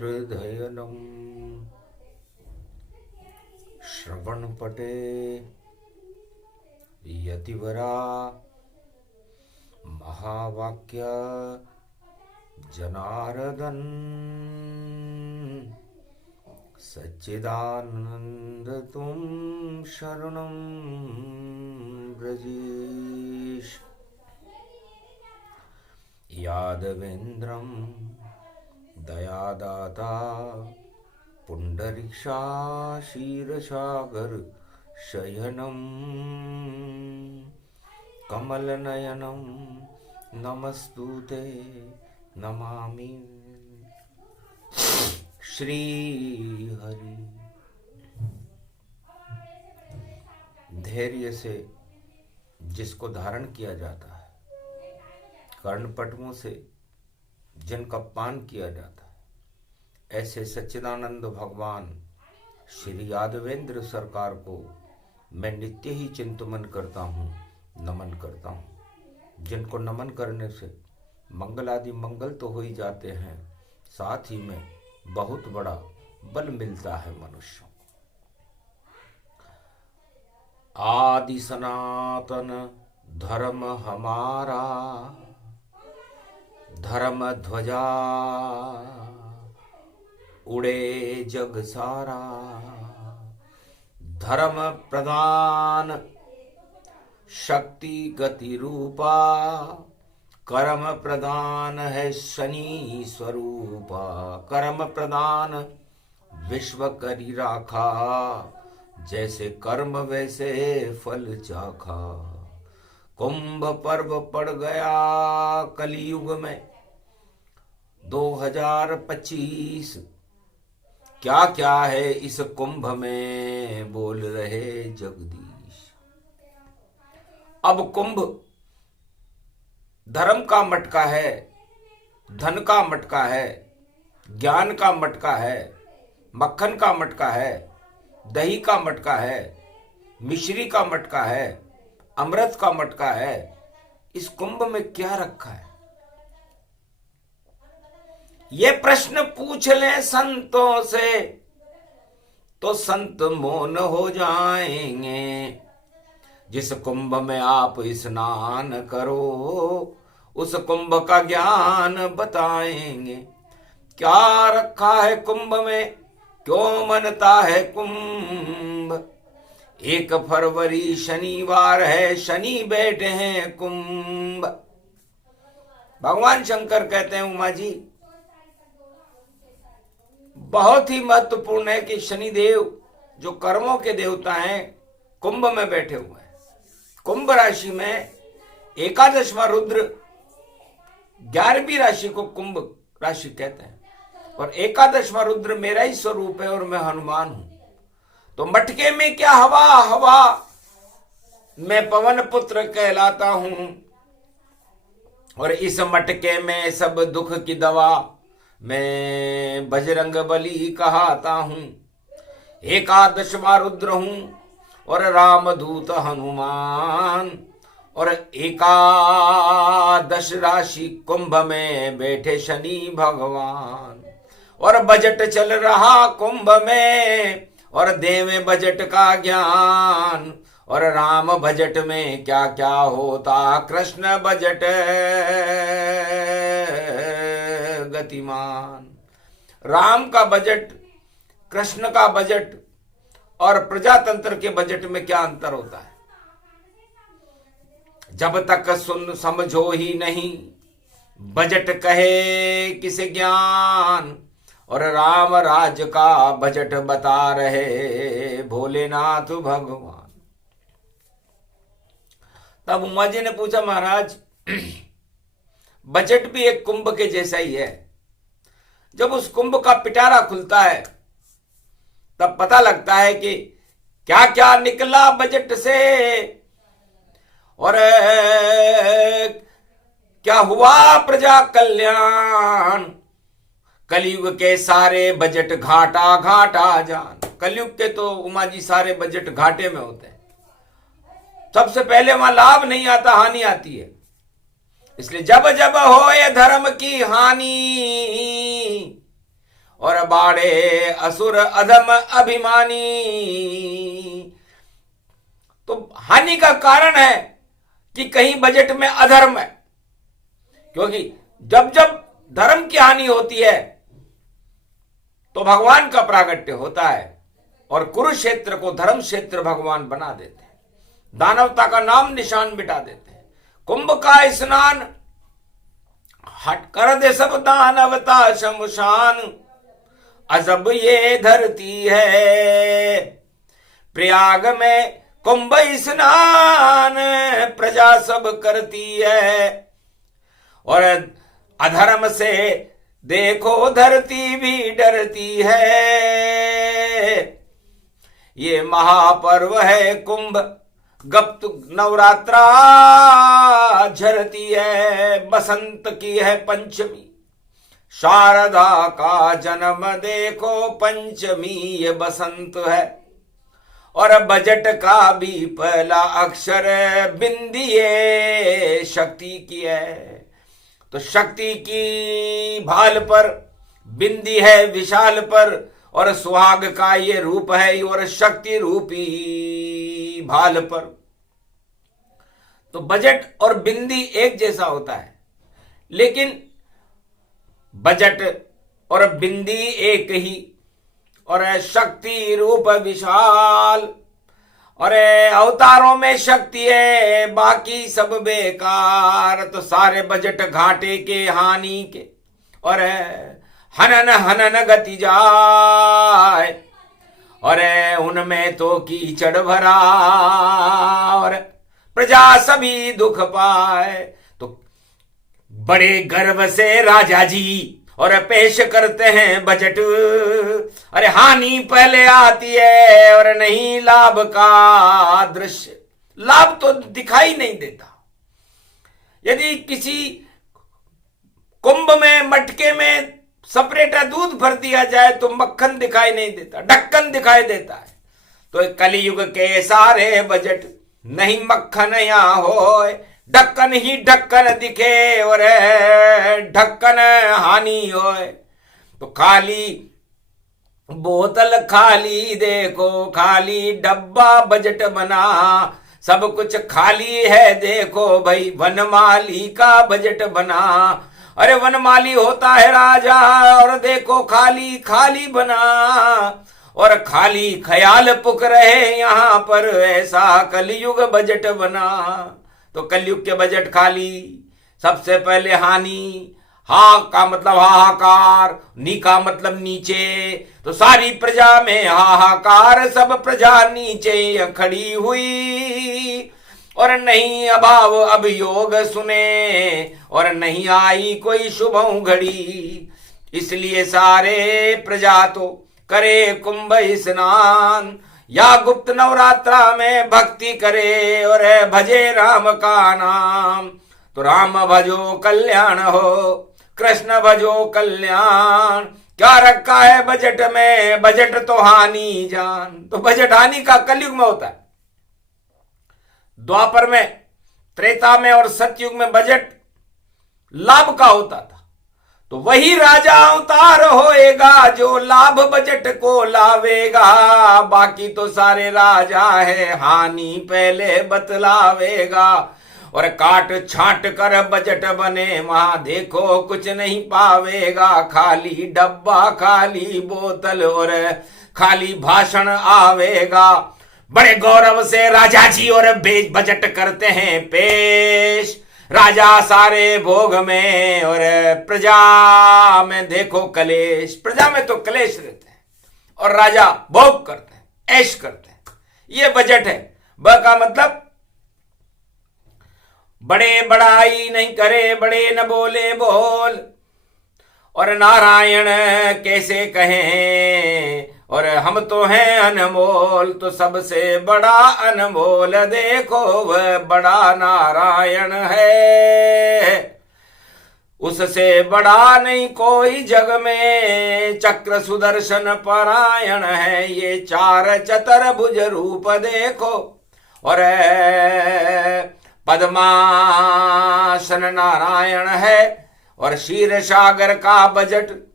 हृदयनम् श्रवणपटे यतिवरा महावाक्य जनार्दन सच्चिदानंद तुम शरणं ब्रजेश यादवेन्द्रं दयादाता पुंडरीक्षा क्षीरसागर शयनं कमलनयनं नमस्तुते नमामि श्री हरि। धैर्य से जिसको धारण किया जाता है, कर्णपटुओं से जिनका पान किया जाता है, ऐसे सच्चिदानंद भगवान श्री यादवेंद्र सरकार को मैं नित्य ही चिंतन करता हूँ, नमन करता हूँ। जिनको नमन करने से मंगल आदि मंगल तो हो ही जाते हैं, साथ ही में बहुत बड़ा बल मिलता है मनुष्यों को। आदि सनातन धर्म हमारा, धर्म ध्वजा उड़े जग सारा। धर्म प्रधान शक्ति गति रूपा, कर्म प्रधान है शनि स्वरूपा। कर्म प्रधान विश्व करी राखा, जैसे कर्म वैसे फल चाखा। कुंभ पर्व पड़ गया कलयुग में 2025, क्या क्या है इस कुंभ में बोल रहे जगदीश। अब कुंभ धर्म का मटका है, धन का मटका है, ज्ञान का मटका है, मक्खन का मटका है, दही का मटका है, मिश्री का मटका है, अमृत का मटका है। इस कुंभ में क्या रखा है? ये प्रश्न पूछ ले संतों से तो संत मौन हो जाएंगे। जिस कुंभ में आप स्नान करो, उस कुंभ का ज्ञान बताएंगे। क्या रखा है कुंभ में, क्यों मनता है कुंभ। 1 फरवरी शनिवार है, शनि बैठे हैं कुंभ। भगवान शंकर कहते हैं, उमा जी बहुत ही महत्वपूर्ण है कि शनिदेव जो कर्मों के देवता हैं कुंभ में बैठे हुए हैं। कुंभ राशि में एकादशवां रुद्र, 11वीं राशि को कुंभ राशि कहते हैं, और एकादशवां रुद्र मेरा ही स्वरूप है और मैं हनुमान हूं। तो मटके में क्या हवा, हवा मैं पवन पुत्र कहलाता हूं, और इस मटके में सब दुख की दवा मैं बजरंग बली कहता हूं। एकादशवां रुद्र हूं और रामदूत हनुमान, और एकादश राशि कुंभ में बैठे शनि भगवान। और बजट चल रहा कुंभ में, और देवे बजट का ज्ञान। और राम बजट में क्या क्या होता, कृष्ण बजट गतिमान। राम का बजट, कृष्ण का बजट और प्रजातंत्र के बजट में क्या अंतर होता है? जब तक सुन समझो ही नहीं, बजट कहे किसे ज्ञान। और राम राज का बजट बता रहे भोलेनाथ भगवान। तब उमा जी ने पूछा, महाराज बजट भी एक कुंभ के जैसा ही है। जब उस कुंभ का पिटारा खुलता है तब पता लगता है कि क्या क्या निकला बजट से, और क्या हुआ प्रजा कल्याण। कलयुग के सारे बजट घाटा घाटा जान। कलयुग के तो उमा जी सारे बजट घाटे में होते हैं। सबसे पहले वहां लाभ नहीं आता, हानि आती है। इसलिए जब जब हो ये धर्म की हानि, और बाड़े असुर अधम अभिमानी। तो हानि का कारण है कि कहीं बजट में अधर्म है, क्योंकि जब जब धर्म की हानि होती है तो भगवान का प्रागट्य होता है और कुरुक्षेत्र को धर्म क्षेत्र भगवान बना देते हैं, दानवता का नाम निशान मिटा देते हैं। कुंभ का स्नान हट कर दे सब दानवता शमशान, अजब ये धरती है। प्रयाग में कुंभ स्नान प्रजा सब करती है, और अधर्म से देखो धरती भी डरती है। ये महापर्व है कुंभ, गुप्त नवरात्रा झरती है। बसंत की है पंचमी, शारदा का जन्म देखो पंचमी ये बसंत है। और बजट का भी पहला अक्षर बिंदी ये शक्ति की है। तो शक्ति की भाल पर बिंदी है विशाल पर, और सुहाग का ये रूप है और शक्ति रूपी भाल पर। तो बजट और बिंदी एक जैसा होता है, लेकिन बजट और बिंदी एक ही, और शक्ति रूप विशाल। और अवतारों में शक्ति है, बाकी सब बेकार। तो सारे बजट घाटे के हानि के, और हनन हनन गति जाए, और उनमें तो कीचड़ भरा, और प्रजा सभी दुख पाए। तो बड़े गर्व से राजा जी और पेश करते हैं बजट। अरे हानि पहले आती है और नहीं लाभ का दृश्य। लाभ तो दिखाई नहीं देता। यदि किसी कुंभ में मटके में सपरेटा दूध भर दिया जाए तो मक्खन दिखाई नहीं देता, ढक्कन दिखाई देता है। तो कलयुग के सारे बजट नहीं मक्खन यहां होए, ढक्कन ही ढक्कन दिखे और ढक्कन हानि होए। तो खाली बोतल खाली देखो, खाली डब्बा बजट बना, सब कुछ खाली है देखो भाई वनमाली का बजट बना। अरे वनमाली होता है राजा, और देखो खाली खाली बना, और खाली ख्याल पुक रहे यहाँ पर, ऐसा कलयुग बजट बना। तो कलयुग के बजट खाली। सबसे पहले हानि, हा का मतलब हाहाकार, नी का मतलब नीचे। तो सारी प्रजा में हाहाकार, सब प्रजा नीचे खड़ी हुई, और नहीं अभाव अभियोग सुने, और नहीं आई कोई शुभ घड़ी। इसलिए सारे प्रजा तो करे कुंभ स्नान, या गुप्त नवरात्रा में भक्ति करे, और भजे राम का नाम। तो राम भजो कल्याण हो, कृष्ण भजो कल्याण। क्या रखा है बजट में? बजट तो हानि जान। तो बजट हानि का कलयुग में होता है। द्वापर में, त्रेता में और सतयुग में बजट लाभ का होता था। तो वही राजा अवतार होएगा जो लाभ बजट को लावेगा। बाकी तो सारे राजा है, हानि पहले बतलावेगा। और काट छांट कर बजट बने, वहां देखो कुछ नहीं पावेगा। खाली डब्बा, खाली बोतल और खाली भाषण आवेगा। बड़े गौरव से राजा जी और बजट करते हैं पेश। राजा सारे भोग में और प्रजा में देखो कलेश। प्रजा में तो कलेश रहते हैं और राजा भोग करते हैं, ऐश करते हैं। ये बजट है। ब का मतलब बड़े बड़ाई नहीं करे, बड़े न बोले बोल। और नारायण कैसे कहें, और हम तो हैं अनमोल। तो सबसे बड़ा अनमोल देखो वह बड़ा नारायण है। उससे बड़ा नहीं कोई जग में, चक्र सुदर्शन परायण है। ये चार चतुर्भुज रूप देखो, और पद्मासन नारायण है। और क्षीर सागर का बजट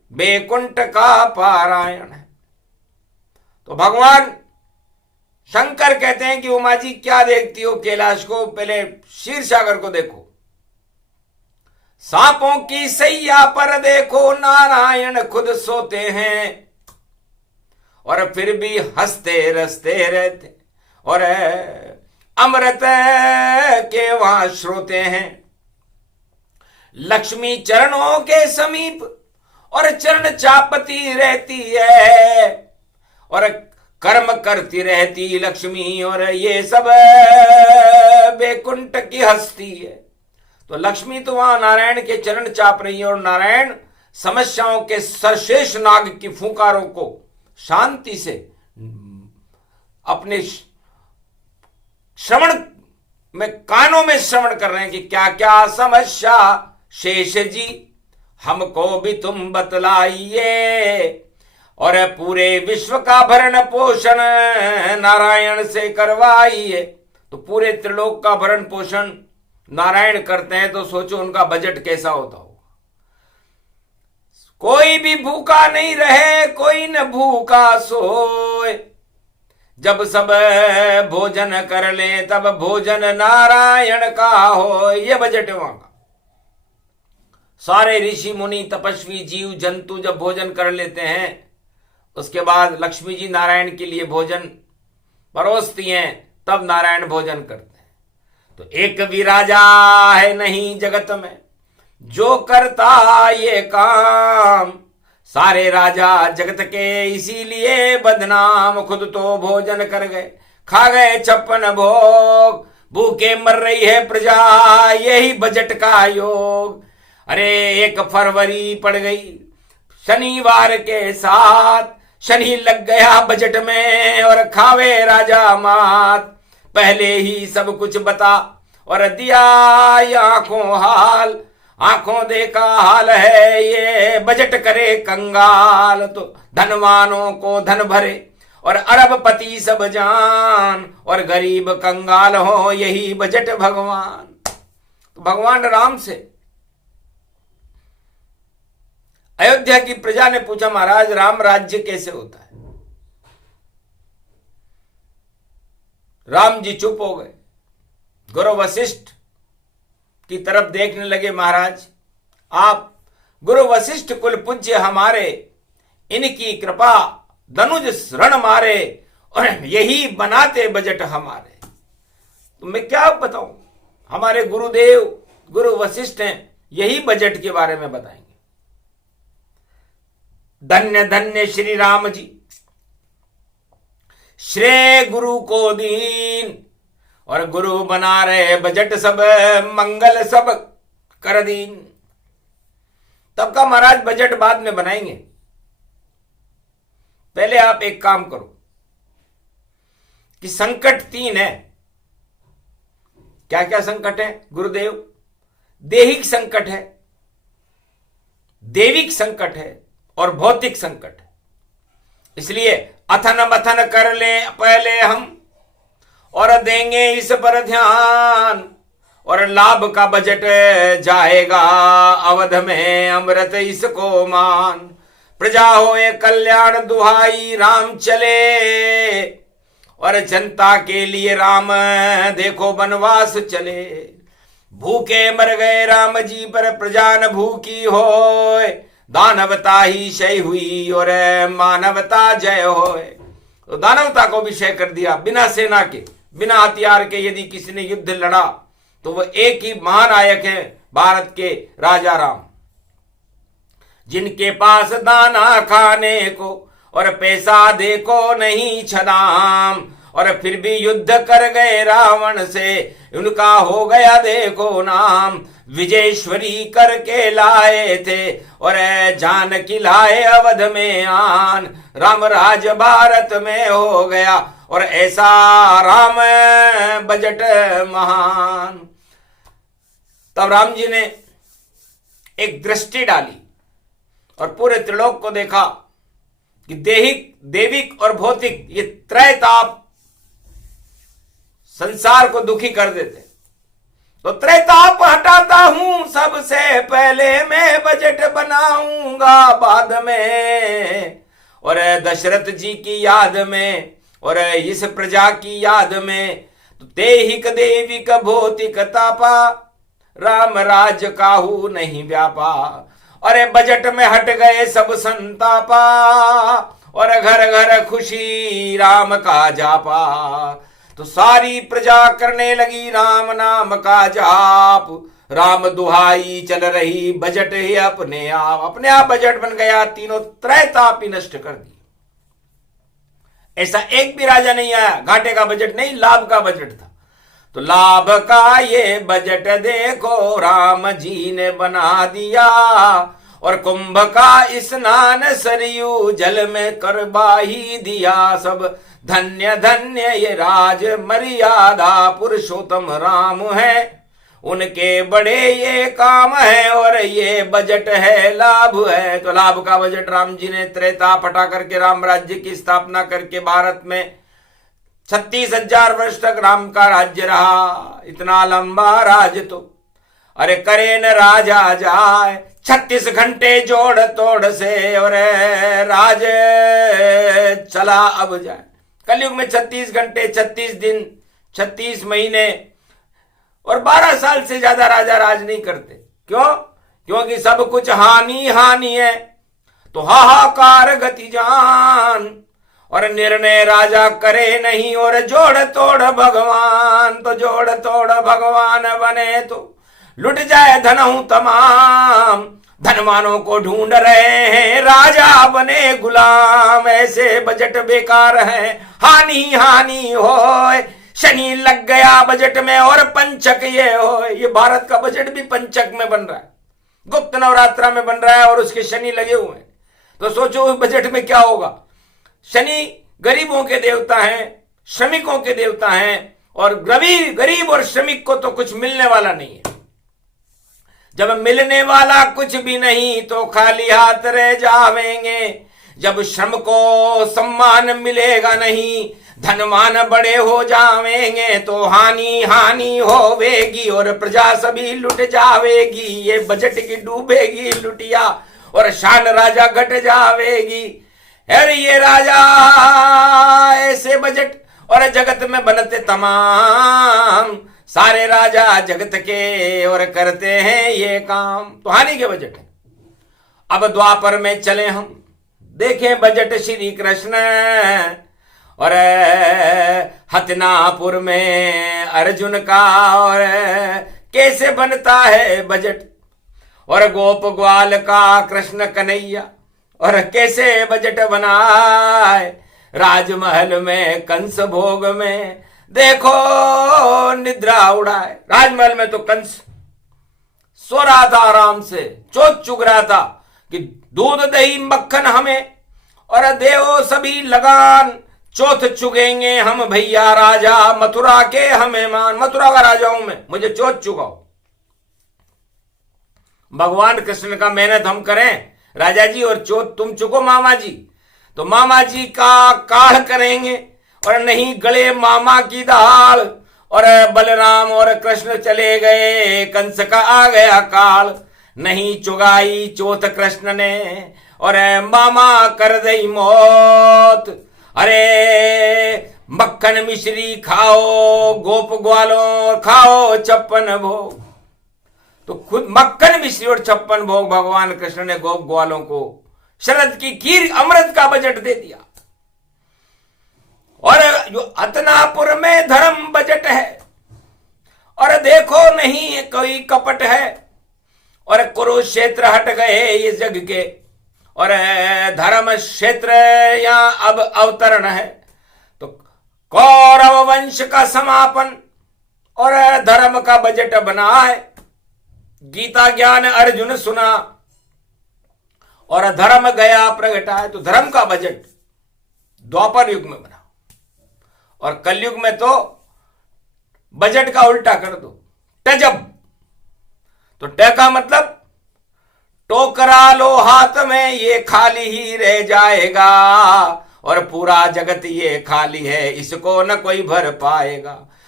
बैकुंठ का पारायण है। तो भगवान शंकर कहते हैं कि उमा जी क्या देखती हो कैलाश को, पहले क्षीर सागर को देखो। सांपों की सैया पर देखो नारायण खुद सोते हैं, और फिर भी हंसते रसते रहते, और अमृत के वहां श्रोते हैं। लक्ष्मी चरणों के समीप और चरण चापती रहती है, और कर्म करती रहती लक्ष्मी, और ये सब बैकुंठ की हस्ती है। तो लक्ष्मी तो वहां नारायण के चरण चाप रही है, और नारायण समस्याओं के सर्वश्रेष्ठ नाग की फुंकारों को शांति से अपने श्रवण में, कानों में श्रवण कर रहे हैं कि क्या क्या समस्या शेष जी हमको भी तुम बतलाइए, और पूरे विश्व का भरण पोषण नारायण से करवाइए। तो पूरे त्रिलोक का भरण पोषण नारायण करते हैं, तो सोचो उनका बजट कैसा होता होगा। कोई भी भूखा नहीं रहे, कोई न भूखा सोए, जब सब भोजन कर ले तब भोजन नारायण का हो। ये बजट है वहां का। सारे ऋषि मुनि तपस्वी जीव जंतु जब भोजन कर लेते हैं, उसके बाद लक्ष्मी जी नारायण के लिए भोजन परोसती हैं, तब नारायण भोजन करते हैं। तो एक भी राजा है नहीं जगत में जो करता ये काम, सारे राजा जगत के इसीलिए बदनाम, खुद तो भोजन कर गए, खा गए 56 भोग, भूखे मर रही है प्रजा, यही बजट का योग। अरे 1 फरवरी पड़ गई शनिवार के साथ, शनि लग गया बजट में और खावे राजा मात। पहले ही सब कुछ बता और दिया आंखों हाल, आंखों देखा हाल है ये, बजट करे कंगाल। तो धनवानों को धन भरे और अरबपति सब जान, और गरीब कंगाल हो, यही बजट भगवान। तो भगवान राम से अयोध्या की प्रजा ने पूछा, महाराज राम राज्य कैसे होता है? राम जी चुप हो गए, गुरु वशिष्ठ की तरफ देखने लगे। महाराज आप गुरु वशिष्ठ कुल पूज्य हमारे, इनकी कृपा धनुज रण मारे, और यही बनाते बजट हमारे। तो मैं क्या बताऊं, हमारे गुरुदेव गुरु वशिष्ठ हैं, यही बजट के बारे में बताएंगे। धन्य धन्य श्री राम जी, श्रेय गुरु को दीन, और गुरु बना रहे बजट सब मंगल सब कर दीन। तब का महाराज बजट बाद में बनाएंगे, पहले आप एक काम करो कि संकट 3 है। क्या क्या संकट है गुरुदेव? दैहिक संकट है, देविक संकट है, और भौतिक संकट है। इसलिए अथन मथन कर ले पहले हम, और देंगे इस पर ध्यान, और लाभ का बजट जाएगा अवध में, अमृत इसको मान। प्रजा होए कल्याण दुहाई, राम चले, और जनता के लिए राम देखो वनवास चले। भूखे मर गए राम जी पर प्रजा न भूखी होए, दानवता ही क्षय हुई और मानवता जय होए। तो दानवता को भी क्षय कर दिया। बिना सेना के, बिना हथियार के यदि किसी ने युद्ध लड़ा तो वह एक ही महानायक है, भारत के राजा राम, जिनके पास दाना खाने को और पैसा देखो नहीं छदाम, और फिर भी युद्ध कर गए रावण से, उनका हो गया देखो नाम। विजयेश्वरी करके लाए थे और जान की लाए अवध में आन, राम राज भारत में हो गया और ऐसा राम बजट महान। तब राम जी ने एक दृष्टि डाली और पूरे त्रिलोक को देखा कि देहिक, देविक और भौतिक ये त्रय ताप संसार को दुखी कर देते। तो त्रेताप हटाता हूं, सबसे पहले मैं बजट बनाऊंगा बाद में, और दशरथ जी की याद में और इस प्रजा की याद में। तो तेहिक देविक भौतिक तापा, राम राज काहू नहीं व्यापा। अरे बजट में हट गए सब संतापा, और घर घर खुशी राम का जापा। तो सारी प्रजा करने लगी राम नाम का जाप, राम दुहाई चल रही बजट ही अपने आप बजट बन गया, तीनों त्रैताप ही नष्ट कर दी। ऐसा एक भी राजा नहीं आया, घाटे का बजट नहीं, लाभ का बजट था। तो लाभ का ये बजट देखो राम जी ने बना दिया, और कुंभ का स्नान सरयू जल में करवा ही दिया। सब धन्य धन्य ये राज मर्यादा, पुरुषोत्तम राम है, उनके बड़े ये काम है, और ये बजट है लाभ है। तो लाभ का बजट राम जी ने त्रेताप हटा करके राम राज्य की स्थापना करके भारत में 36,000 वर्ष तक राम का राज्य रहा। इतना लंबा राज तो अरे करे न राजा जाए, 36 घंटे जोड़ तोड़ से और राज चला अब जाए। कलयुग में 36 घंटे, 36 दिन, 36 महीने और 12 साल से ज्यादा राजा राज नहीं करते। क्यों? क्योंकि सब कुछ हानि हानि है। तो हाहाकार गति जान, और निर्णय राजा करे नहीं, और जोड़ तोड़ भगवान। तो जोड़ तोड़ भगवान बने तो लुट जाए धनऊ तमाम, धनवानों को ढूंढ रहे हैं, राजा बने गुलाम। ऐसे बजट बेकार है, हानि हानि होए, शनि लग गया बजट में और पंचक ये हो। ये भारत का बजट भी पंचक में बन रहा है, गुप्त नवरात्रा में बन रहा है, और उसके शनि लगे हुए हैं। तो सोचो उस बजट में क्या होगा। शनि गरीबों के देवता हैं, श्रमिकों के देवता हैं, और गरीब और श्रमिक को तो कुछ मिलने वाला नहीं है। जब मिलने वाला कुछ भी नहीं तो खाली हाथ रह जावेंगे। जब श्रम को सम्मान मिलेगा नहीं, धनवान बड़े हो जावेंगे, तो हानि हानि होवेगी और प्रजा सभी लुट जावेगी। ये बजट की डूबेगी लुटिया, और शान राजा घट जावेगी। अरे ये राजा ऐसे बजट, और जगत में बनते तमाम सारे राजा जगत के, और करते हैं ये काम। तो हानि के बजट है। अब द्वापर में चले हम, देखें बजट श्री कृष्ण, और हतिनापुर में अर्जुन का, और कैसे बनता है बजट, और गोप ग्वाल का कृष्ण कन्हैया, और कैसे बजट बनाए राजमहल में कंस भोग में। देखो निद्रा उड़ाए, राजमहल में तो कंस सो रहा था आराम से, चोट चुग रहा था कि दूध दही मक्खन हमें, और देवो सभी लगान, चौथ चुगेंगे हम भैया राजा, मथुरा के हमें मान। मथुरा का राजा हूं मैं, मुझे चोट चुगाओ। भगवान कृष्ण का मेहनत हम करें राजा जी, और चोट तुम चुको मामा जी। तो मामा जी का काढ़ करेंगे, और नहीं गले मामा की दाल। और बलराम और कृष्ण चले गए, कंस का आ गया काल। नहीं चुगाई चोथ कृष्ण ने, और मामा कर दई मौत। अरे मक्खन मिश्री खाओ गोप ग्वालों, खाओ 56 भोग। तो खुद मक्खन मिश्री और 56 भोग भगवान कृष्ण ने गोप ग्वालों को शरद की खीर अमृत का बजट दे दिया। और जो हतिनापुर में धर्म बजट है, और देखो नहीं कोई कपट है, और कुरुक्षेत्र हट गए इस जग के, और धर्म क्षेत्र यहां अब अवतरण है। तो कौरव वंश का समापन और धर्म का बजट बना है। गीता ज्ञान अर्जुन सुना, और धर्म गया प्रगटाए। तो धर्म का बजट द्वापर युग में बना, और कलयुग में तो बजट का उल्टा कर दो, टजब। तो ट का मतलब टोकरा लो हाथ में, ये खाली ही रह जाएगा, और पूरा जगत ये खाली है, इसको न कोई भर पाएगा।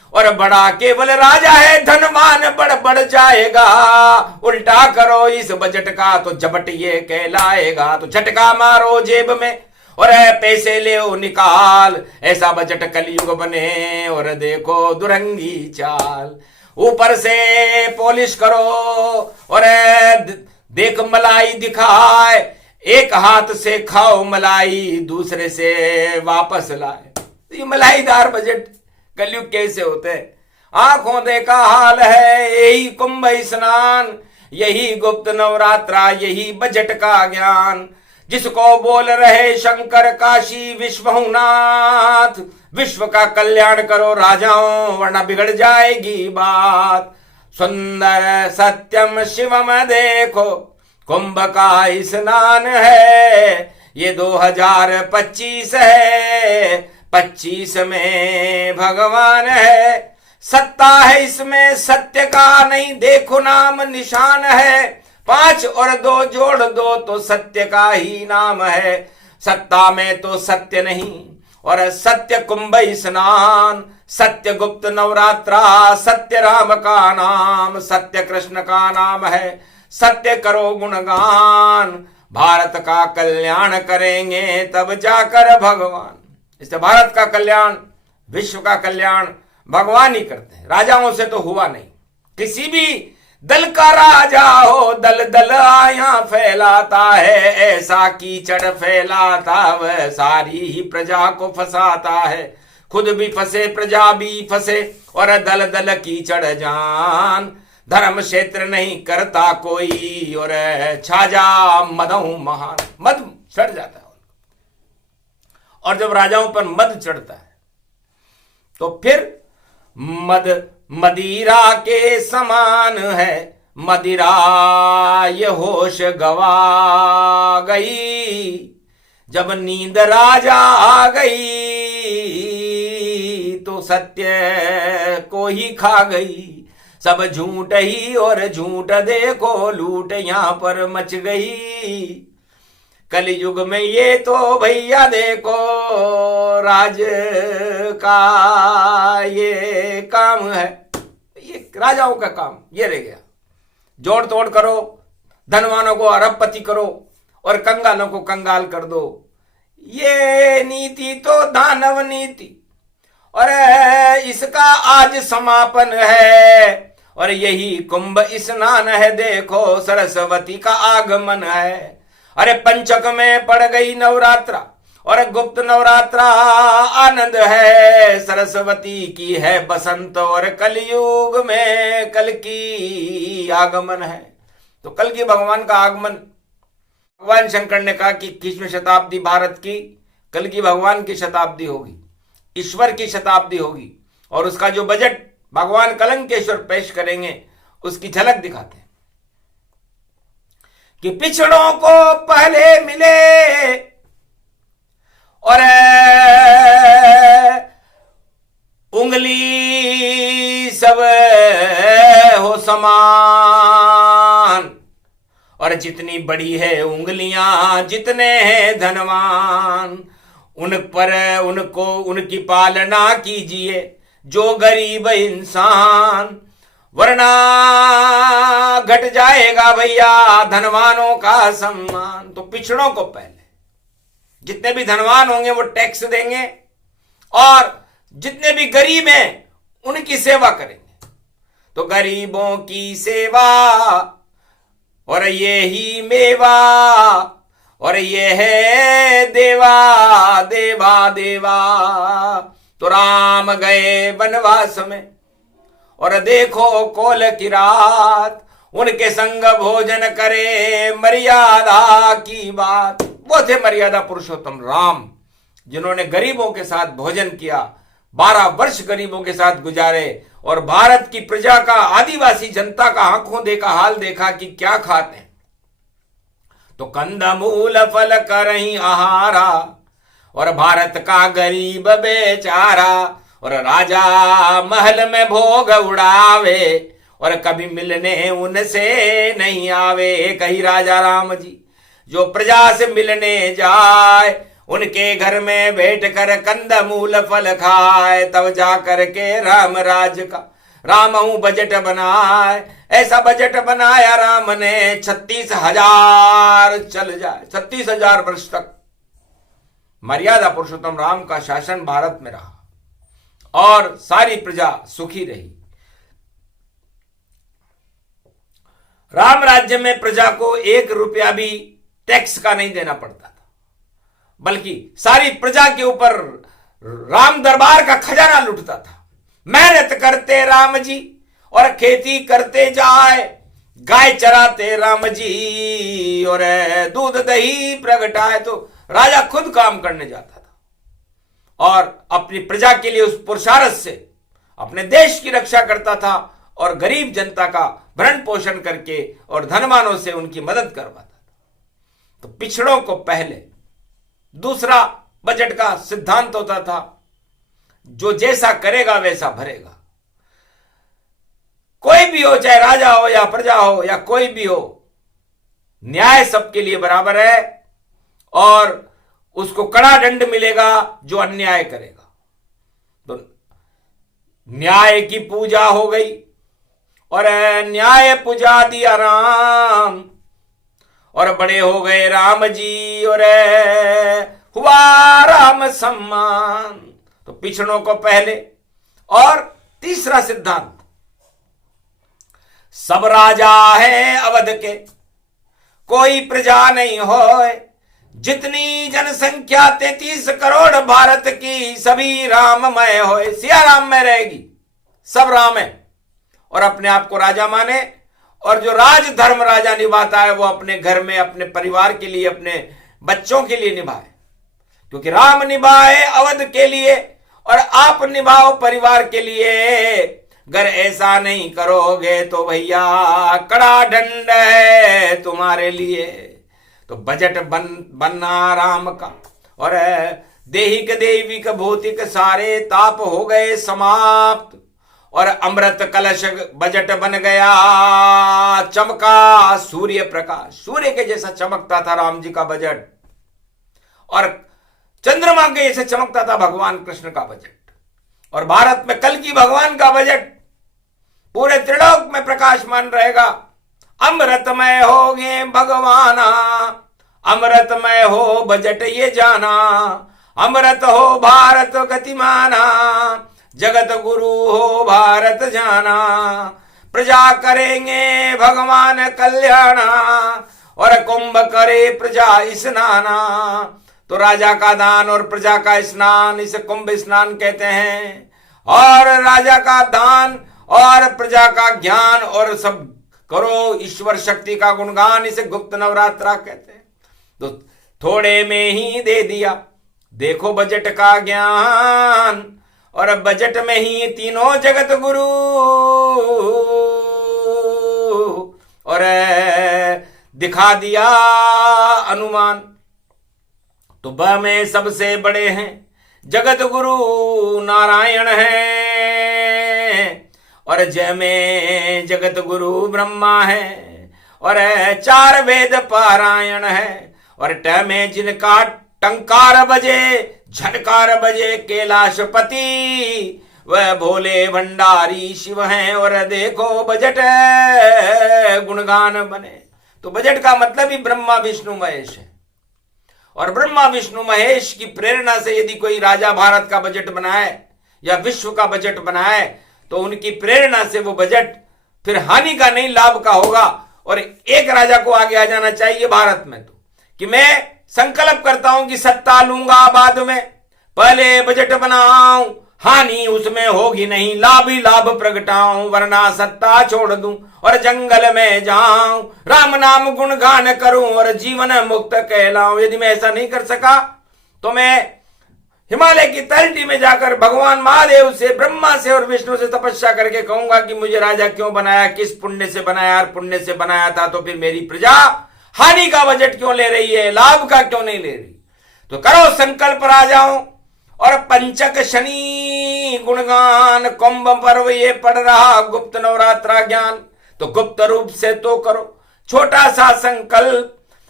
और बड़ा केवल राजा है, धनवान बढ़ जाएगा। उल्टा करो इस बजट का तो झपट ये कहलाएगा। तो झटका मारो जेब में और पैसे ले निकाल, ऐसा बजट कलयुग बने और देखो दुरंगी चाल। ऊपर से पॉलिश करो और देख मलाई दिखाए, एक हाथ से खाओ मलाई दूसरे से वापस लाए। ये मलाईदार बजट कलयुग कैसे होते हैं? आंखों देखा हाल है यही कुंभ स्नान, यही गुप्त नवरात्रा, यही बजट का ज्ञान। जिसको बोल रहे शंकर काशी विश्वनाथ, विश्व का कल्याण करो राजाओं वरना बिगड़ जाएगी बात। सुंदर सत्यम शिवम देखो कुंभ का स्नान है, ये 2025 है, 25 में भगवान है। सत्ता है इसमें सत्य का नहीं देखो नाम निशान है, 5 और 2 जोड़ दो तो सत्य का ही नाम है। सत्ता में तो सत्य नहीं और सत्य कुंभ स्नान, सत्य गुप्त नवरात्रा, सत्य राम का नाम, सत्य कृष्ण का नाम है। सत्य करो गुणगान, भारत का कल्याण करेंगे तब जाकर भगवान। इससे भारत का कल्याण, विश्व का कल्याण भगवान ही करते हैं, राजाओं से तो हुआ नहीं। किसी भी दल का राजा हो दल दल आया फैलाता है, ऐसा कीचड़ फैलाता वह सारी ही प्रजा को फंसाता है। खुद भी फंसे प्रजा भी फंसे और दल दल कीचड़ जान। धर्म क्षेत्र नहीं करता कोई और छाजा मदहू महान। मद चढ़ जाता है और जब राजाओं पर मद चढ़ता है तो फिर मद मदिरा के समान है। मदिरा ये होश गवा गई, जब नींद राजा आ गई तो सत्य को ही खा गई। सब झूठ ही और झूठ देखो लूट यहां पर मच गई। कलयुग में ये तो भैया देखो राज का ये काम है, ये राजाओं का काम ये रह गया। जोड़ तोड़ करो, धनवानों को अरबपति करो और कंगालों को कंगाल कर दो। ये नीति तो दानव नीति और इसका आज समापन है। और यही कुंभ स्नान है, देखो सरस्वती का आगमन है। अरे पंचक में पड़ गई नवरात्रा और गुप्त नवरात्रा आनंद है। सरस्वती की है बसंत और कलयुग में कल की आगमन है। तो कल की भगवान का आगमन, भगवान शंकर ने कहा कि 21वीं शताब्दी भारत की कल की भगवान की शताब्दी होगी, ईश्वर की शताब्दी होगी। और उसका जो बजट भगवान कलंकेश्वर पेश करेंगे उसकी झलक दिखाते हैं कि पिछड़ों को पहले मिले और उंगली सब हो समान। और जितनी बड़ी है उंगलियां जितने हैं धनवान, उन पर उनको उनकी पालना कीजिए जो गरीब इंसान, वरना घट जाएगा भैया धनवानों का सम्मान। तो पिछड़ों को पहले, जितने भी धनवान होंगे वो टैक्स देंगे और जितने भी गरीब हैं उनकी सेवा करेंगे। तो गरीबों की सेवा और ये ही मेवा और ये है देवा देवा देवा। तो राम गए वनवास में और देखो कोल की रात, उनके संग भोजन करे मर्यादा की बात। वो थे मर्यादा पुरुषोत्तम राम, जिन्होंने गरीबों के साथ भोजन किया, 12 वर्ष गरीबों के साथ गुजारे और भारत की प्रजा का, आदिवासी जनता का आंखों देखा हाल देखा कि क्या खाते हैं। तो कंदमूल फल करही आहारा और भारत का गरीब बेचारा। और राजा महल में भोग उड़ावे और कभी मिलने उनसे नहीं आवे। कही राजा राम जी जो प्रजा से मिलने जाए उनके घर में बैठ कर कंद मूल फल खाए, तब जा कर के राम राज का रामऊ बजट बनाए। ऐसा बजट बनाया राम ने 36,000 चल जाए, 36,000 वर्ष तक मर्यादा पुरुषोत्तम राम का शासन भारत में रहा और सारी प्रजा सुखी रही। राम राज्य में प्रजा को 1 रुपया भी टैक्स का नहीं देना पड़ता था, बल्कि सारी प्रजा के ऊपर राम दरबार का खजाना लुटता था। मेहनत करते राम जी और खेती करते जाए, गाय चराते राम जी और दूध दही प्रगटाए, तो राजा खुद काम करने जाता था और अपनी प्रजा के लिए उस पुरुषार्थ से अपने देश की रक्षा करता था और गरीब जनता का भरण पोषण करके और धनवानों से उनकी मदद करवाता था। तो पिछड़ों को पहले। दूसरा बजट का सिद्धांत होता था, जो जैसा करेगा वैसा भरेगा। कोई भी हो, चाहे राजा हो या प्रजा हो या कोई भी हो, न्याय सबके लिए बराबर है और उसको कड़ा दंड मिलेगा जो अन्याय करेगा। तो न्याय की पूजा हो गई और न्याय पूजा दिया राम और बड़े हो गए राम जी और हुआ राम सम्मान। तो पिछड़ों को पहले। और तीसरा सिद्धांत, सब राजा है अवध के, कोई प्रजा नहीं होए। जितनी जनसंख्या 33 करोड़ भारत की, सभी राममय होए। सिया राम में रहेगी, सब राम है और अपने आप को राजा माने। और जो राज धर्म राजा निभाता है वो अपने घर में, अपने परिवार के लिए, अपने बच्चों के लिए निभाए, क्योंकि राम निभाए अवध के लिए और आप निभाओ परिवार के लिए। अगर ऐसा नहीं करोगे तो भैया कड़ा दंड है तुम्हारे लिए। तो बजट बनना राम का और देहिक दैविक भौतिक सारे ताप हो गए समाप्त और अमृत कलश बजट बन गया। चमका सूर्य प्रकाश, सूर्य के जैसा चमकता था राम जी का बजट और चंद्रमा के जैसे चमकता था भगवान कृष्ण का बजट। और भारत में कल की भगवान का बजट पूरे त्रिलोक में प्रकाशमान रहेगा। अमृतमय होगे भगवाना, अमृतमय हो बजट ये जाना, अमृत हो भारत गतिमाना, जगत गुरु हो भारत जाना। प्रजा करेंगे भगवान कल्याणा और कुंभ करे प्रजा स्नाना। तो राजा का दान और प्रजा का स्नान, इसे कुंभ स्नान कहते हैं। और राजा का दान और प्रजा का ज्ञान और सब करो ईश्वर शक्ति का गुणगान, इसे गुप्त नवरात्रा कहते हैं। तो थोड़े में ही दे दिया देखो बजट का ज्ञान और बजट में ही तीनों जगत गुरु और दिखा दिया अनुमान। तो ब में सबसे बड़े हैं जगत गुरु नारायण है और जय में जगत गुरु ब्रह्मा है और 4 वेद पारायण है और ट में जिनका टंकार बजे झनकार बजे कैलाशपति वह भोले भंडारी शिव हैं और देखो बजट गुणगान बने। तो बजट का मतलब ही ब्रह्मा विष्णु महेश है और ब्रह्मा विष्णु महेश की प्रेरणा से यदि कोई राजा भारत का बजट बनाए या विश्व का बजट बनाए तो उनकी प्रेरणा से वो बजट फिर हानि का नहीं लाभ का होगा। और एक राजा को आगे आ जाना चाहिए भारत में तो कि मैं संकल्प करता हूं कि सत्ता लूंगा बाद में, पहले बजट बनाऊं, हानि उसमें होगी नहीं, लाभ ही लाभ प्रगटाऊं, वरना सत्ता छोड़ दूं और जंगल में जाऊं, राम नाम गुणगान करूं और जीवन मुक्त कहलाऊं। यदि मैं ऐसा नहीं कर सका तो मैं हिमालय की तलहटी में जाकर भगवान महादेव से, ब्रह्मा से और विष्णु से तपस्या करके कहूंगा कि मुझे राजा क्यों बनाया, किस पुण्य से बनाया, और पुण्य से बनाया था तो फिर मेरी प्रजा हानि का बजट क्यों ले रही है, लाभ का क्यों नहीं ले रही। तो करो संकल्प राजाओं और पंचक शनि गुणगान। कुंभ पर्व ये पढ़ रहा गुप्त नवरात्रा ज्ञान, तो गुप्त रूप से तो करो छोटा सा संकल्प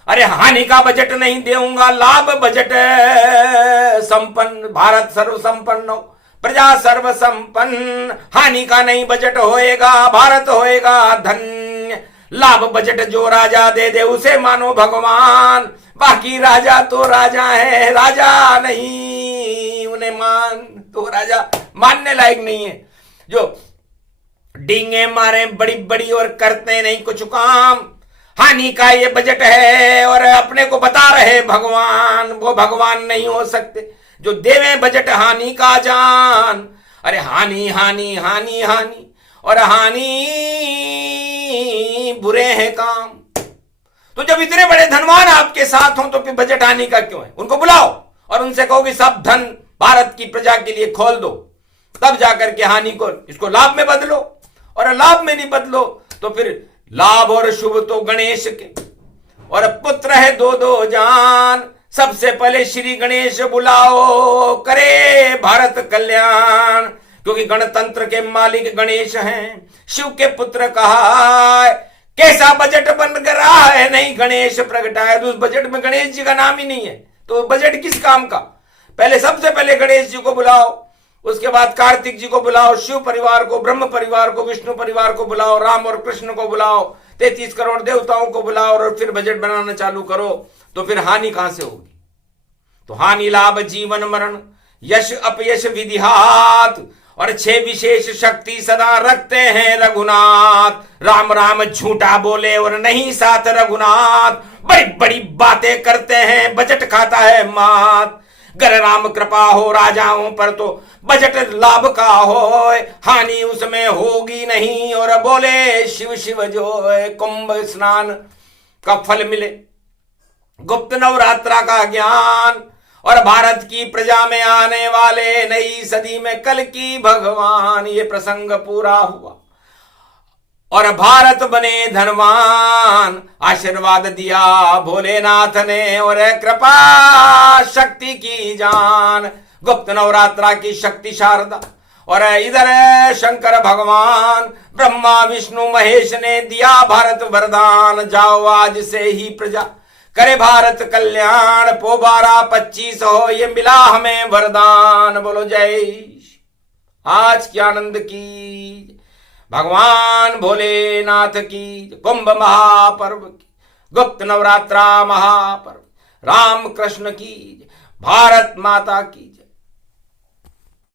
अरे हानि का बजट नहीं देऊंगा, लाभ बजट संपन्न, भारत सर्व संपन्न हो, प्रजा सर्व संपन्न। हानि का नहीं बजट होएगा, भारत होएगा धन्य। लाभ बजट जो राजा दे दे उसे मानो भगवान, बाकी राजा तो राजा है, राजा नहीं उन्हें मान, तो राजा मानने लायक नहीं है। जो डींगे मारे बड़ी बड़ी और करते नहीं कुछ काम, हानि का ये बजट है और अपने को बता रहे भगवान, वो भगवान नहीं हो सकते जो देवे बजट हानि का जान। अरे हानि हानि हानि हानि और हानि बुरे हैं काम। तो जब इतने बड़े धनवान आपके साथ हों तो फिर बजट हानि का क्यों है? उनको बुलाओ और उनसे कहो कि सब धन भारत की प्रजा के लिए खोल दो, तब जाकर के हानि को, इसको लाभ में बदलो। और लाभ में नहीं बदलो तो फिर लाभ और शुभ तो गणेश के, और पुत्र है दो दो जान। सबसे पहले श्री गणेश बुलाओ, करे भारत कल्याण, क्योंकि गणतंत्र के मालिक गणेश हैं, शिव के पुत्र कहा है। कैसा बजट बन रहा है, नहीं गणेश प्रगटाया, तो उस बजट में गणेश जी का नाम ही नहीं है, तो बजट किस काम का? पहले सबसे पहले गणेश जी को बुलाओ, उसके बाद कार्तिक जी को बुलाओ, शिव परिवार को, ब्रह्म परिवार को, विष्णु परिवार को बुलाओ, राम और कृष्ण को बुलाओ, 33 करोड़ देवताओं को बुलाओ और फिर बजट बनाना चालू करो। तो फिर हानि कहां से होगी? तो हानि लाभ जीवन मरण, यश अपयश विधिहात, और 6 विशेष शक्ति सदा रखते हैं रघुनाथ। राम राम झूठा बोले और नहीं साथ रघुनाथ, बड़ी बड़ी बातें करते हैं, बजट खाता है मात। गर राम कृपा हो राजाओं पर तो बजट लाभ का हो, हानि उसमें होगी नहीं। और बोले शिव शिव जो कुंभ स्नान का फल मिले, गुप्त नवरात्रा का ज्ञान, और भारत की प्रजा में आने वाले नई सदी में कल की भगवान, ये प्रसंग पूरा हुआ और भारत बने धनवान। आशीर्वाद दिया भोलेनाथ ने और कृपा शक्ति की जान, गुप्त नवरात्रा की शक्ति शारदा, और इधर शंकर भगवान ब्रह्मा विष्णु महेश ने दिया भारत वरदान। जाओ आज से ही प्रजा करे भारत कल्याण, पोबारा 25 हो ये मिला हमें वरदान। बोलो जय आज की आनंद की, भगवान भोलेनाथ की, कुंभ महापर्व की, गुप्त नवरात्रा महापर्व, राम कृष्ण की, भारत माता की।